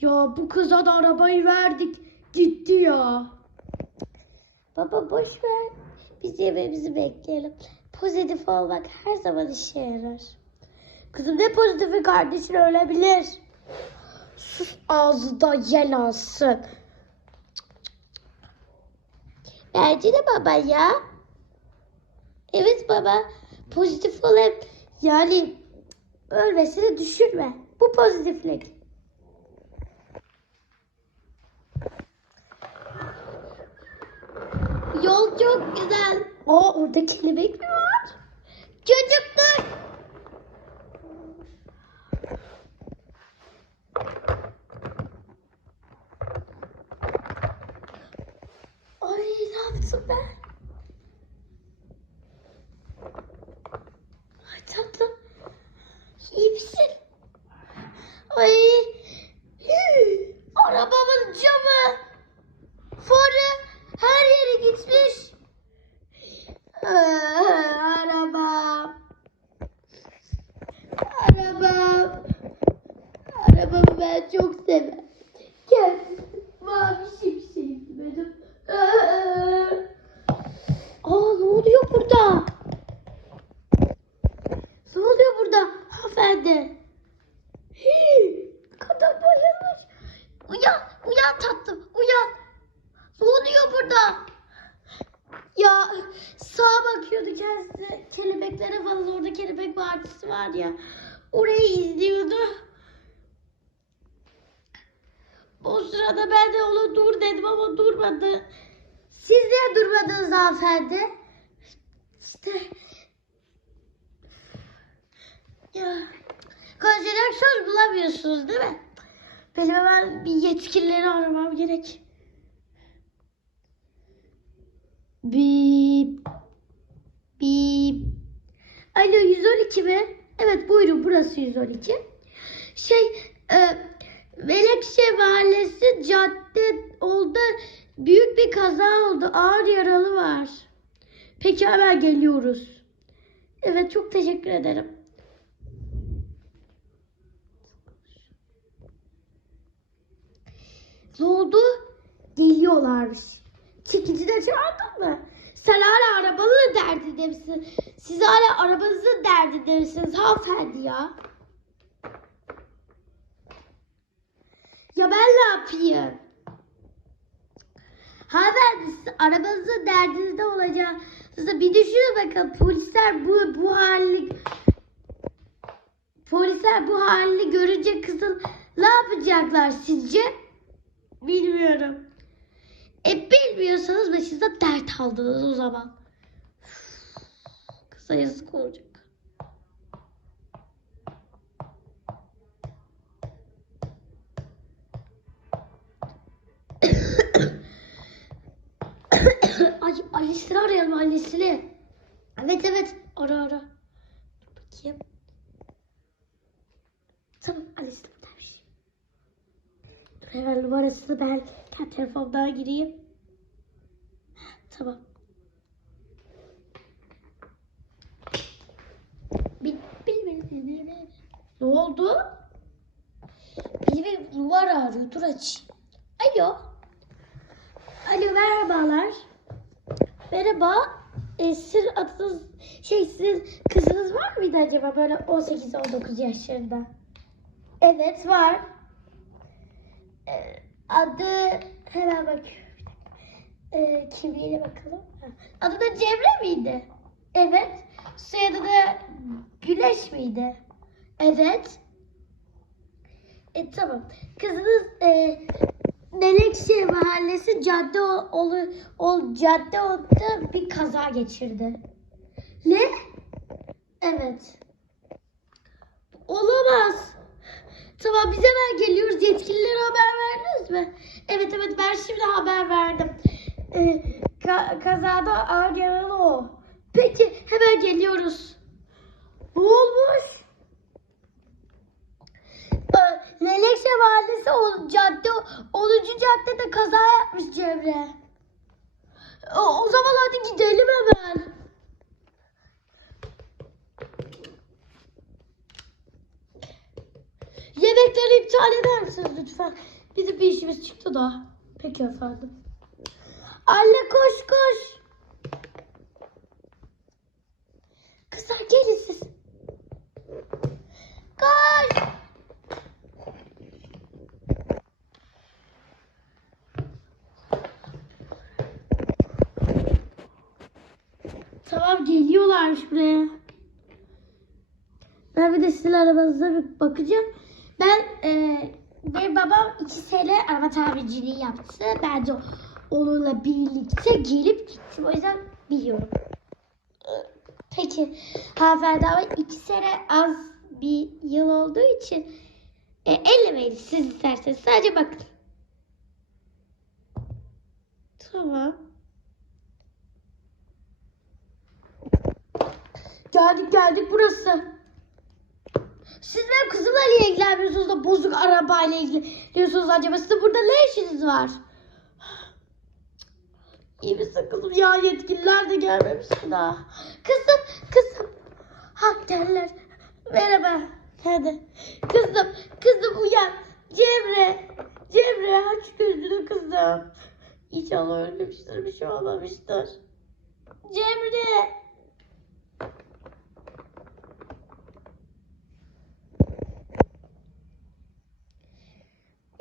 Ya bu kıza da arabayı verdik. Gitti ya. Baba boş ver. Biz yemeğimizi bekleyelim. Pozitif olmak her zaman işe yarar. Kızım ne pozitifi kardeşin ölebilir. Sus ağzında yel alsın. Bence de baba ya. Evet baba. Pozitif ol hep. Yani ölmesini düşünme. Bu pozitiflik. Yol çok güzel. Aa orada kelebek mi var? Çocuklar. Ay ne yaptım ben? Ay tatlım. İyi misin? Ay. Hii, Arabamın camı. Farı her yere gitmiş. Aa, Arabam. Arabam. Arabamı ben çok severim. Kendisi mavi şimşekli benim. Aa, ne oluyor burada? Ne oluyor burada hanımefendi? Hii, Kadın bayılmış. Uyan, uyan tatlım, uyan. Ne oluyor burada? Ya sağa bakıyordu kendisi. Kelebeklere falan orada kelebek bahçesi var ya. Orayı izliyordu. O sırada ben de ona dur dedim ama durmadı. Siz niye durmadınız hanımefendi? İşte ya konuşacak söz bulamıyorsunuz değil mi? Benim hemen bir yetkilileri aramam gerek. Bip. Bip. Alo 112 mi? Evet buyurun burası 112. Şey e, Melekşe Mahallesi cadde oldu. Büyük bir kaza oldu. Ağır yaralı var. Peki hemen geliyoruz. Evet çok teşekkür ederim. Ne oldu? Geliyorlarmış. Çekici de çağırdın mı? Sen hala arabanın derdinde misin? Siz hala arabanızın derdinde misiniz hanımefendi ya? Ben ne yapayım? Hanımefendi arabanızın derdinizde olacağınızı bir düşünün bakalım. Polisler bu, bu hali Polisler bu halini görünce kızın ne yapacaklar sizce? Bilmiyorum. E bilmiyorsanız başınıza dert aldınız o zaman. Kısa yazık olacak. Ay, annesini arayalım annesini. Evet evet ara ara. Dur bakayım. Tamam annesi de buradaymış. Dur hemen numarasını ben kendi telefondan gireyim. Tamam. Bil, bil, bil. Ne oldu? Biri bir numara arıyor. Dur aç. Alo. Alo merhabalar. Merhaba. E, siz adınız şey sizin kızınız var mıydı acaba böyle 18-19 yaşlarında? Evet var. E, adı hemen bakıyorum. E, kimliğine bakalım. Adı da Cemre miydi? Evet. Soyadı da Güneş miydi? Evet. E tamam. Kızınız e, Melekşe Mahallesi cadde ol, ol, ol cadde oldu bir kaza geçirdi. Ne? Evet. Olamaz. Tamam biz hemen geliyoruz. Yetkililere haber verdiniz mi? Evet evet ben şimdi haber verdim. Ee, ka- kazada ağır yaralı o. Peki hemen geliyoruz. Ne olmuş? Melekşe Mahallesi o cadde 10. caddede kaza yapmış Cemre. O, o zaman hadi gidelim hemen. Yemekleri iptal eder misiniz lütfen? Bizim bir işimiz çıktı da. Peki efendim. Anne koş koş. Kızlar gelin siz. Koş. Tamam geliyorlarmış buraya. Ben bir de sizin arabanıza bir bakacağım. Ben e, benim babam iki sene araba tamirciliği yaptı. Ben de onunla birlikte gelip gittim. O yüzden biliyorum. Peki hanımefendi ama iki sene az bir yıl olduğu için e, ellemeyin siz isterseniz. Sadece bakın. Tamam. Geldik geldik burası. Siz benim kızımla niye ilgilenmiyorsunuz da bozuk arabayla ilgileniyorsunuz acaba? Sizin burada ne işiniz var? İyi misin kızım? Ya yetkililer de gelmemiş daha. Kızım, kızım. Ha geldiler. Merhaba. Hadi. Kızım, kızım uyan. Cemre, Cemre aç gözünü kızım. İnşallah ölmemiştir, bir şey olmamıştır. Cemre.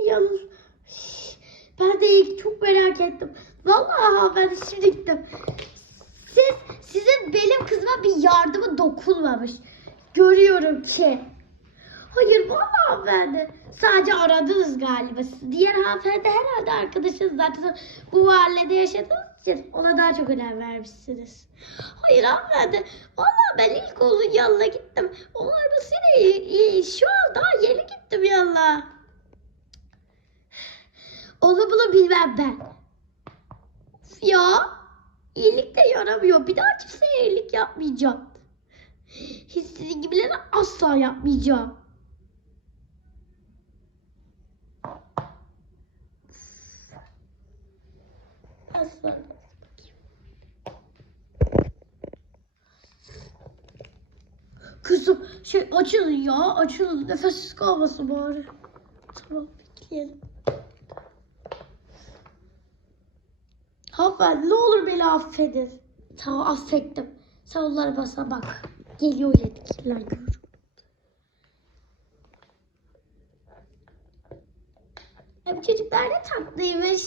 Yalnız ben de ilk çok merak ettim. Gittim. Siz, sizin benim kızıma bir yardımı dokunmamış. Görüyorum ki. Hayır vallahi de. Sadece aradınız galiba. Diğer hanımefendi herhalde arkadaşınız zaten bu mahallede yaşadığınız için ona daha çok önem vermişsiniz. Hayır hanımefendi. Vallahi ben ilk onun yanına gittim. O arabasıyla iyi, iyi. Şu an daha yeni gittim yanına. Onu bunu bilmem ben. Ya iyilik de yaramıyor. Bir daha kimseye iyilik yapmayacağım. Hiç sizin gibilere asla yapmayacağım. Asla. Kızım şey açılın ya açılın nefessiz kalmasın bari. Tamam bekleyelim. Hanımefendi ne olur beni affedin. Tamam affettim. Sen onlara basa bak. Geliyor yetkililer görüyorum. Bu çocuklar ne tatlıymış.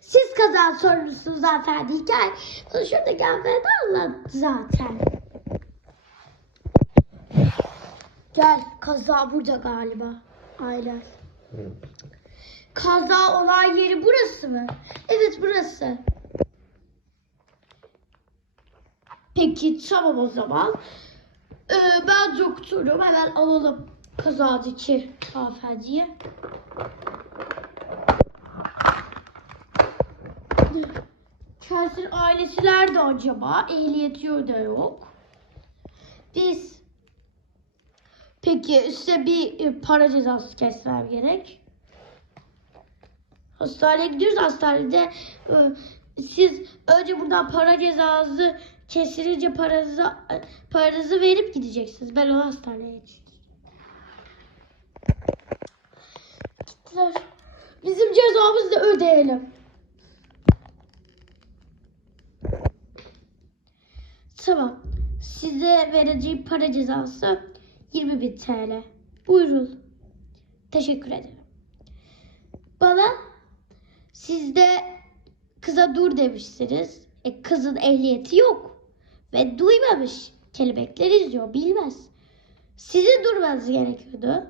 Siz kazan sorumlusunuz hanımefendi. Hikaye bunu şuradaki hanımefendi anlattı zaten. Gel kaza burada galiba. Aynen. Kaza olay yeri burası mı? Evet burası. Peki tamam o zaman. Ee, ben doktorum. Hemen alalım kazadaki hanımefendiyi. Kendisinin ailesi nerede acaba? Ehliyeti de yok. Biz Peki size bir e, para cezası kesmem gerek. Hastaneye gidiyoruz. Hastanede e, siz önce buradan para cezası kesilince paranızı paranızı verip gideceksiniz. Ben o hastaneye. Gittiler. Bizim cezamızı da ödeyelim. Tamam. Size vereceğim para cezası 20 bin TL. Buyurun. Teşekkür ederim. Siz de kıza dur demişsiniz. E, kızın ehliyeti yok. Ve duymamış. Kelebekler izliyor. Bilmez. Sizin durmanız gerekiyordu.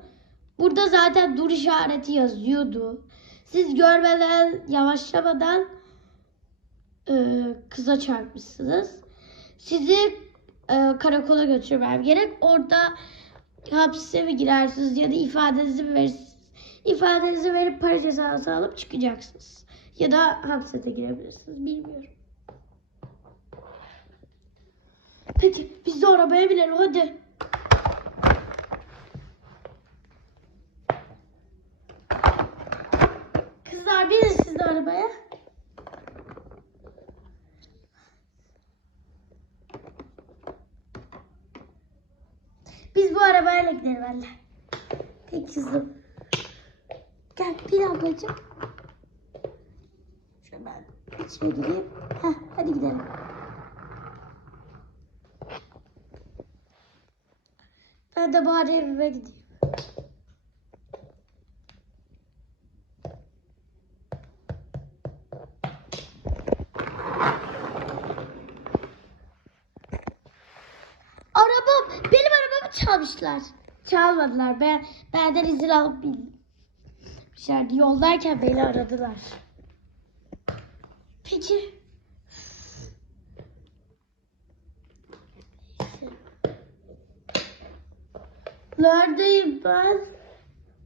Burada zaten dur işareti yazıyordu. Siz görmeden, yavaşlamadan e, kıza çarpmışsınız. Sizi e, karakola götürmem gerek. Orada hapse mi girersiniz ya da ifadenizi mi verirsiniz? İfadenizi verip para cezası alıp çıkacaksınız. Ya da hapse de girebilirsiniz. Bilmiyorum. Peki biz de arabaya binelim hadi. Kızlar binin siz de arabaya. Biz bu arabayla gidelim anne. Peki kızım. Gel bin ablacığım. Ben içeri gireyim. Heh, hadi gidelim. Ben de bari evime gideyim. Arabam, benim arabamı çalmışlar. Çalmadılar. Ben benden izin alıp binmişlerdi. Yoldayken beni aradılar. Peki. Neredeyim ben?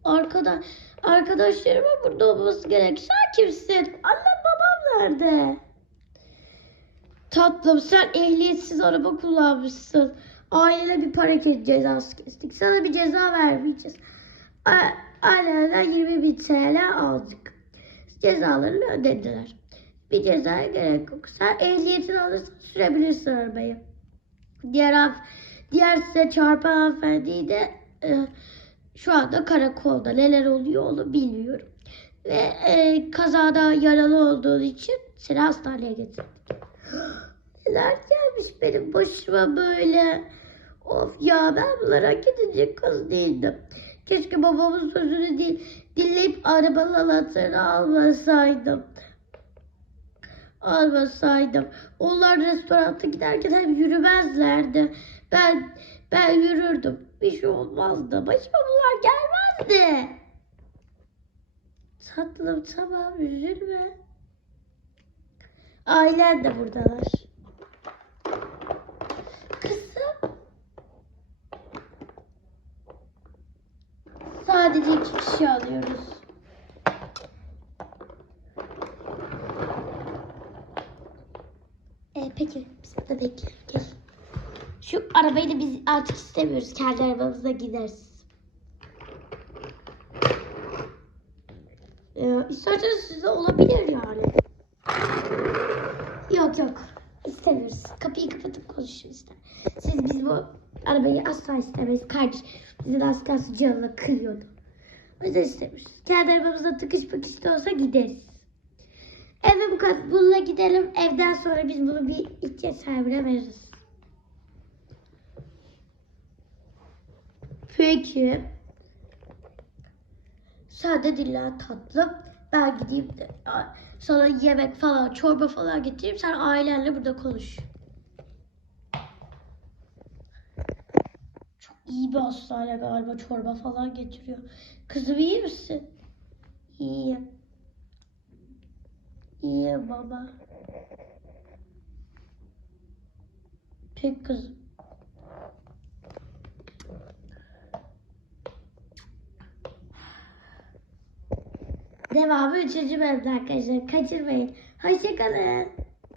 Arkada, arkadaşlarımın burada olması gerek. Sen kimsin? Annem babam nerede? Tatlım sen ehliyetsiz araba kullanmışsın. Ailene bir para cezası kestik. Sana bir ceza vermeyeceğiz. A- Ailenden 20 bin TL aldık. Cezalarını ödediler. Bir cezaya gerek yok. Sen ehliyetini alırsan sürebilirsin arabayı. Diğer diğer size çarpan hanımefendiyi de e, şu anda karakolda. Neler oluyor onu bilmiyorum. Ve e, kazada yaralı olduğu için seni hastaneye getirdik. Neler gelmiş benim başıma böyle. Of ya ben bunlara gidecek kız değildim. Keşke babamın sözünü değil, dinleyip arabanın anahtarını almasaydım. Almasaydım. Onlar restoranta giderken hep yürümezlerdi. Ben ben yürürdüm. Bir şey olmazdı. Başıma bunlar gelmezdi. Tatlım tamam üzülme. Ailen de buradalar. Kızım. Sadece iki kişi alıyoruz. E, peki biz burada. Gel. Şu arabayı da biz artık istemiyoruz. Kendi arabamızla gideriz. Ee, isterseniz size olabilir yani. Yok yok. İstemiyoruz. Kapıyı kapatıp konuşun işte. Siz biz bu arabayı asla istemeyiz. Kardeş bizi az kalsın canına kırıyordu. O yüzden istemiyoruz. Kendi arabamızda tıkış pıkış da olsa gideriz. Eve bu kadar. Bununla gidelim. Evden sonra biz bunu bir ihtiyaç sahibine veririz. Peki. Sade diller tatlı. Ben gideyim de sana yemek falan, çorba falan getireyim. Sen ailenle burada konuş. Çok iyi bir hastane galiba. Çorba falan getiriyor. Kızım iyi misin? İyiyim. İyiyim baba. Peki kızım. Devamı üçüncü bölümde arkadaşlar. Kaçırmayın. Hoşçakalın.